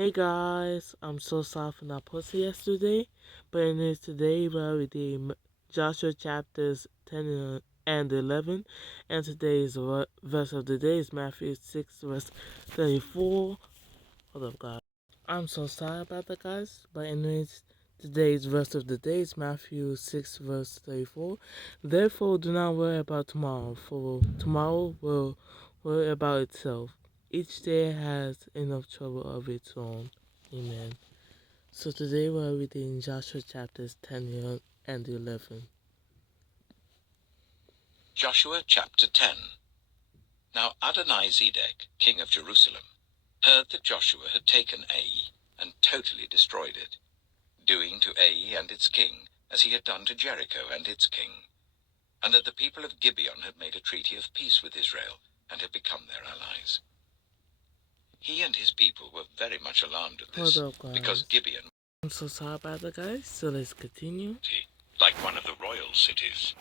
Hey guys, I'm so sorry for not posting yesterday, but anyways, today we're reading Joshua chapters 10 and 11, and today's verse of the day is Matthew 6 verse 34. Hold up guys. I'm so sorry about that guys, but anyways, today's verse of the day is Matthew 6 verse 34. Therefore do not worry about tomorrow, for tomorrow will worry about itself. Each day has enough trouble of its own. Amen. So today we're reading Joshua chapters 10 and 11. Joshua chapter 10. Now Adonizedek, king of Jerusalem, heard that Joshua had taken Ai and totally destroyed it, doing to Ai and its king as he had done to Jericho and its king, and that the people of Gibeon had made a treaty of peace with Israel and had become their allies. He and his people were very much alarmed at this, Hold up guys. because Gibeon, I'm so sorry about that guys, so let's continue. Like one of the royal cities.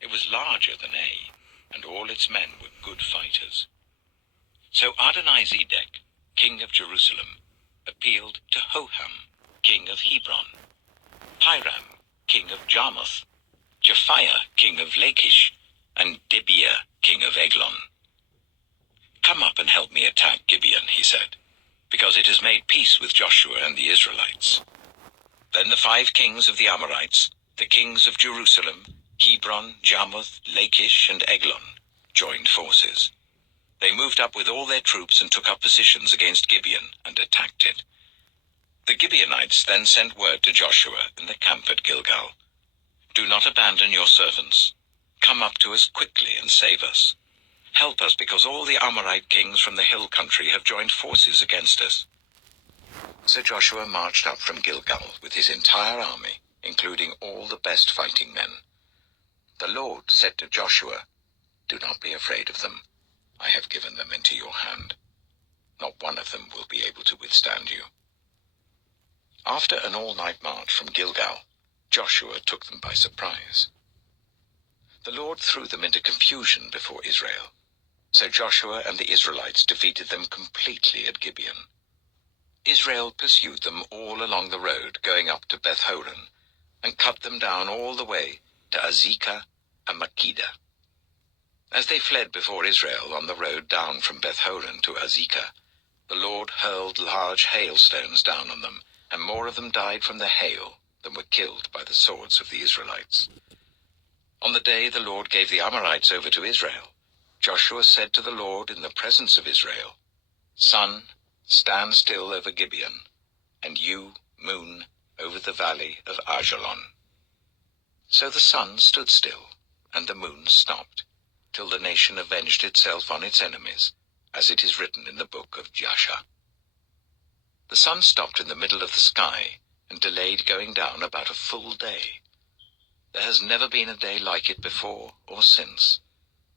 It was larger than Ai, and all its men were good fighters. So Adonizedek, king of Jerusalem, appealed to Hoham, king of Hebron, Hiram, king of Jarmuth, Japhiah, king of Lachish, and Debir, king of Eglon. Come up and help me attack Gibeon, he said, because it has made peace with Joshua and the Israelites. Then the 5 kings of the Amorites, the kings of Jerusalem, Hebron, Jarmuth, Lachish, and Eglon, joined forces. They moved up with all their troops and took up positions against Gibeon and attacked it. The Gibeonites then sent word to Joshua in the camp at Gilgal. Do not abandon your servants. Come up to us quickly and save us. Help us, because all the Amorite kings from the hill country have joined forces against us. So Joshua marched up from Gilgal with his entire army, including all the best fighting men. The Lord said to Joshua, Do not be afraid of them. I have given them into your hand. Not one of them will be able to withstand you. After an all-night march from Gilgal, Joshua took them by surprise. The Lord threw them into confusion before Israel. So Joshua and the Israelites defeated them completely at Gibeon. Israel pursued them all along the road going up to Beth-horon, and cut them down all the way to Azekah and Makkedah. As they fled before Israel on the road down from Beth-horon to Azekah, the Lord hurled large hailstones down on them, and more of them died from the hail than were killed by the swords of the Israelites. On the day the Lord gave the Amorites over to Israel, Joshua said to the Lord in the presence of Israel, Sun, stand still over Gibeon, and you, moon, over the valley of Ajalon. So the sun stood still, and the moon stopped, till the nation avenged itself on its enemies, as it is written in the book of Jasher. The sun stopped in the middle of the sky, and delayed going down about a full day. There has never been a day like it before or since,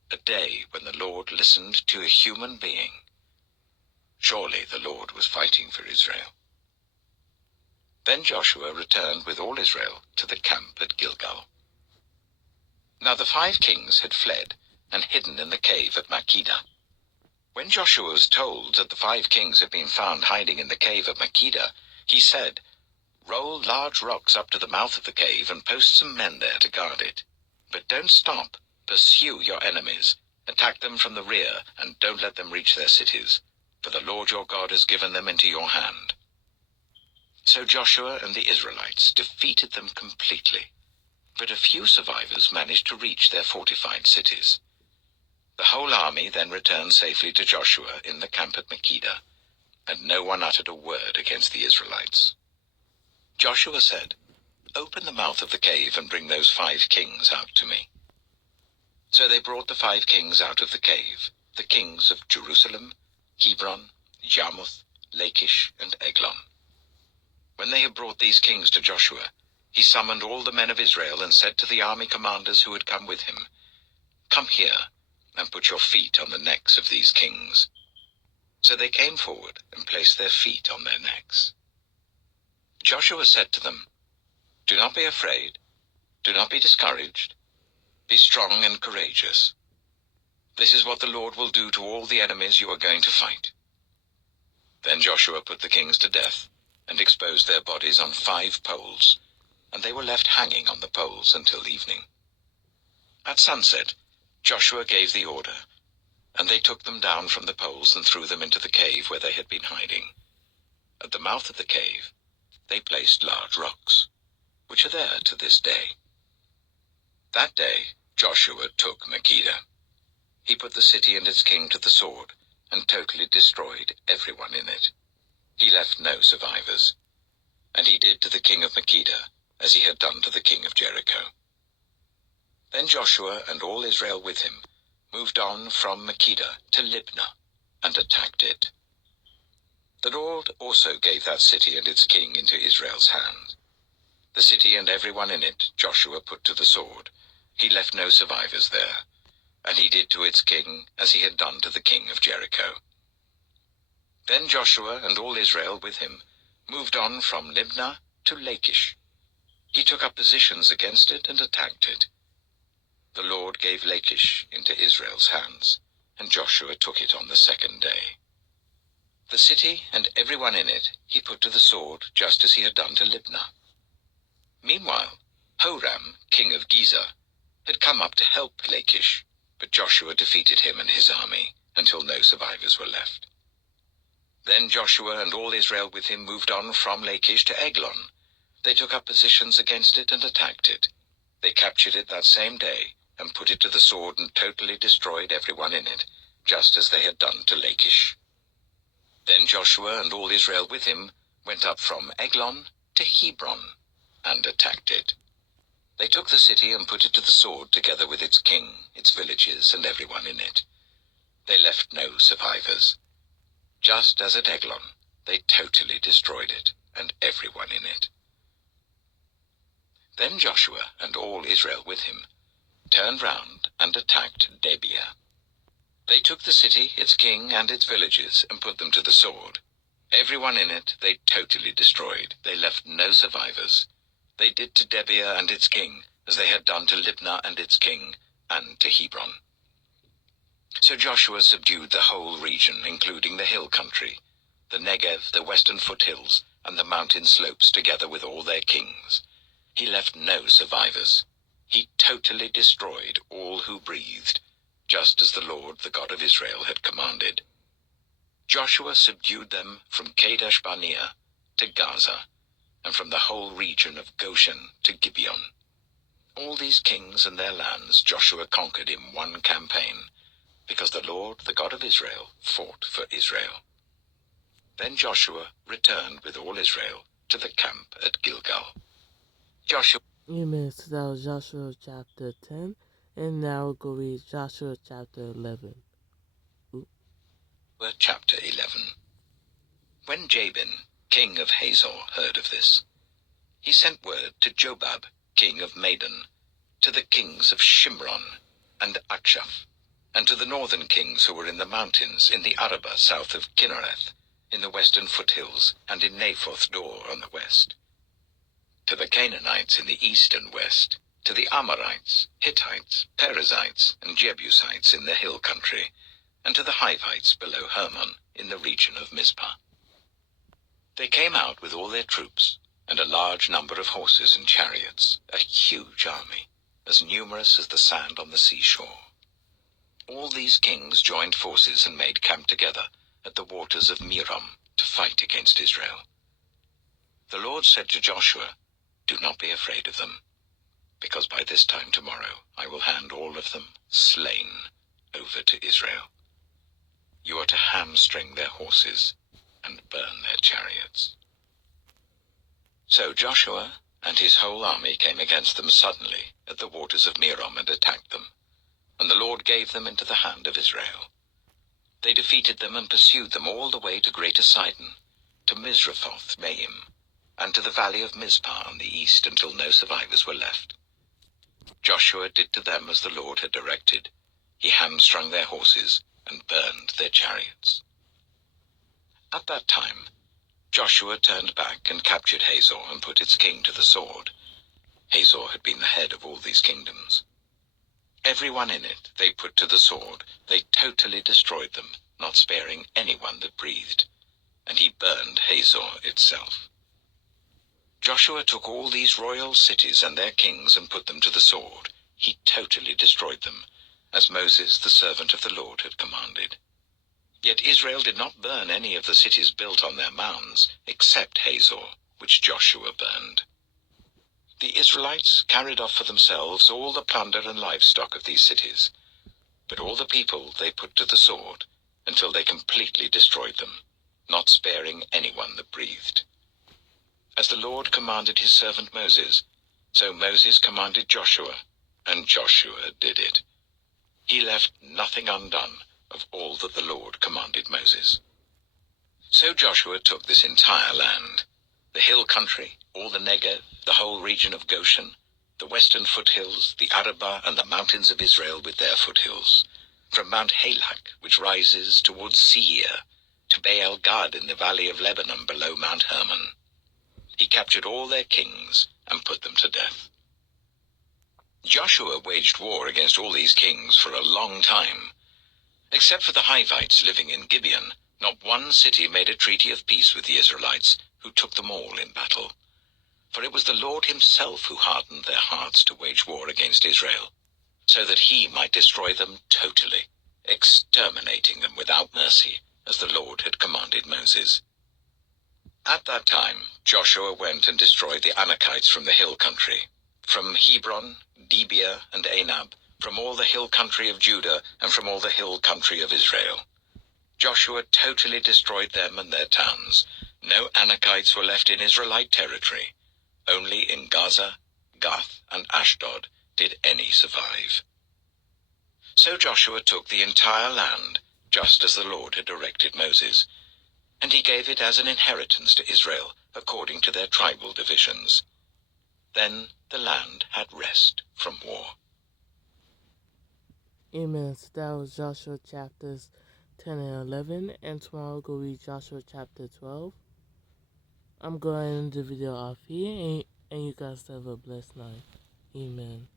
a day when the Lord listened to a human being. Surely the Lord was fighting for Israel. Then Joshua returned with all Israel to the camp at Gilgal. Now the 5 kings had fled and hidden in the cave at Makkedah. When Joshua was told that the 5 kings had been found hiding in the cave at Makkedah, he said, Roll large rocks up to the mouth of the cave and post some men there to guard it. But don't stop. Pursue your enemies. Attack them from the rear, and don't let them reach their cities, for the Lord your God has given them into your hand. So Joshua and the Israelites defeated them completely, but a few survivors managed to reach their fortified cities. The whole army then returned safely to Joshua in the camp at Makkedah, and no one uttered a word against the Israelites. Joshua said, Open the mouth of the cave and bring those 5 kings out to me. So they brought the 5 kings out of the cave, the kings of Jerusalem, Hebron, Jarmuth, Lachish, and Eglon. When they had brought these kings to Joshua, he summoned all the men of Israel and said to the army commanders who had come with him, Come here and put your feet on the necks of these kings. So they came forward and placed their feet on their necks. Joshua said to them, Do not be afraid. Do not be discouraged. Be strong and courageous. This is what the Lord will do to all the enemies you are going to fight. Then Joshua put the kings to death, and exposed their bodies on 5 poles, and they were left hanging on the poles until evening. At sunset, Joshua gave the order, and they took them down from the poles and threw them into the cave where they had been hiding. At the mouth of the cave, they placed large rocks, which are there to this day. That day, Joshua took Makkedah. He put the city and its king to the sword, and totally destroyed everyone in it. He left no survivors, and he did to the king of Makkedah as he had done to the king of Jericho. Then Joshua and all Israel with him moved on from Makkedah to Libnah and attacked it. The Lord also gave that city and its king into Israel's hand. The city and everyone in it Joshua put to the sword. He left no survivors there, and he did to its king as he had done to the king of Jericho. Then Joshua and all Israel with him moved on from Libnah to Lachish. He took up positions against it and attacked it. The Lord gave Lachish into Israel's hands, and Joshua took it on the 2nd day. The city and everyone in it he put to the sword, just as he had done to Libnah. Meanwhile, Horam, king of Gezer, had come up to help Lachish, but Joshua defeated him and his army until no survivors were left. Then Joshua and all Israel with him moved on from Lachish to Eglon. They took up positions against it and attacked it. They captured it that same day and put it to the sword and totally destroyed everyone in it, just as they had done to Lachish. Then Joshua and all Israel with him went up from Eglon to Hebron and attacked it. They took the city and put it to the sword together with its king, its villages, and everyone in it. They left no survivors. Just as at Eglon, they totally destroyed it and everyone in it. Then Joshua and all Israel with him turned round and attacked Debir. They took the city, its king, and its villages, and put them to the sword. Everyone in it they totally destroyed. They left no survivors. They did to Debir and its king as they had done to Libnah and its king, and to Hebron. So Joshua subdued the whole region, including the hill country, the Negev, the western foothills, and the mountain slopes, together with all their kings. He left no survivors. He totally destroyed all who breathed, just as the Lord, the God of Israel, had commanded. Joshua subdued them from Kadesh Barnea to Gaza, and from the whole region of Goshen to Gibeon. All these kings and their lands Joshua conquered in one campaign, because the Lord, the God of Israel, fought for Israel. Then Joshua returned with all Israel to the camp at Gilgal. Joshua. Amen. So that was Joshua chapter 10, and now we'll go read Joshua chapter 11. Chapter 11. When Jabin, king of Hazor, heard of this, he sent word to Jobab, king of Madon, to the kings of Shimron and Achshaph, and to the northern kings who were in the mountains, in the Arabah south of Kinnereth, in the western foothills, and in Naphoth Dor on the west, to the Canaanites in the east and west, to the Amorites, Hittites, Perizzites, and Jebusites in the hill country, and to the Hivites below Hermon in the region of Mizpah. They came out with all their troops, and a large number of horses and chariots, a huge army, as numerous as the sand on the seashore. All these kings joined forces and made camp together at the waters of Merom to fight against Israel. The Lord said to Joshua, "Do not be afraid of them, because by this time tomorrow I will hand all of them, slain, over to Israel. You are to hamstring their horses and burn their chariots." So Joshua and his whole army came against them suddenly at the waters of Merom and attacked them, and the Lord gave them into the hand of Israel. They defeated them and pursued them all the way to Greater Sidon, to Misrephoth Maim, and to the valley of Mizpah on the east, until no survivors were left. Joshua did to them as the Lord had directed. He hamstrung their horses and burned their chariots. At that time, Joshua turned back and captured Hazor and put its king to the sword. Hazor had been the head of all these kingdoms. Everyone in it they put to the sword. They totally destroyed them, not sparing anyone that breathed. and he burned Hazor itself. Joshua took all these royal cities and their kings and put them to the sword. He totally destroyed them, as Moses, the servant of the Lord, had commanded. Yet Israel did not burn any of the cities built on their mounds, except Hazor, which Joshua burned. The Israelites carried off for themselves all the plunder and livestock of these cities, but all the people they put to the sword, until they completely destroyed them, not sparing anyone that breathed. As the Lord commanded his servant Moses, so Moses commanded Joshua, and Joshua did it. He left nothing undone of all that the Lord commanded Moses. So Joshua took this entire land, the hill country, all the Negev, the whole region of Goshen, the western foothills, the Arabah, and the mountains of Israel with their foothills, from Mount Halak, which rises towards Seir, to Baal Gad in the valley of Lebanon below Mount Hermon. He captured all their kings and put them to death. Joshua waged war against all these kings for a long time. Except for the Hivites living in Gibeon, not one city made a treaty of peace with the Israelites, who took them all in battle. For it was the Lord himself who hardened their hearts to wage war against Israel, so that he might destroy them totally, exterminating them without mercy, as the Lord had commanded Moses. At that time Joshua went and destroyed the Anakites from the hill country, from Hebron, Debir, and Anab, from all the hill country of Judah, and from all the hill country of Israel. Joshua totally destroyed them and their towns. No Anakites were left in Israelite territory. Only in Gaza, Gath, and Ashdod did any survive. So Joshua took the entire land, just as the Lord had directed Moses, and he gave it as an inheritance to Israel, according to their tribal divisions. Then the land had rest from war. Amen. So that was Joshua chapters 10 and 11, and tomorrow we'll go read Joshua chapter 12. I'm going to end the video off here, and you guys have a blessed night. Amen.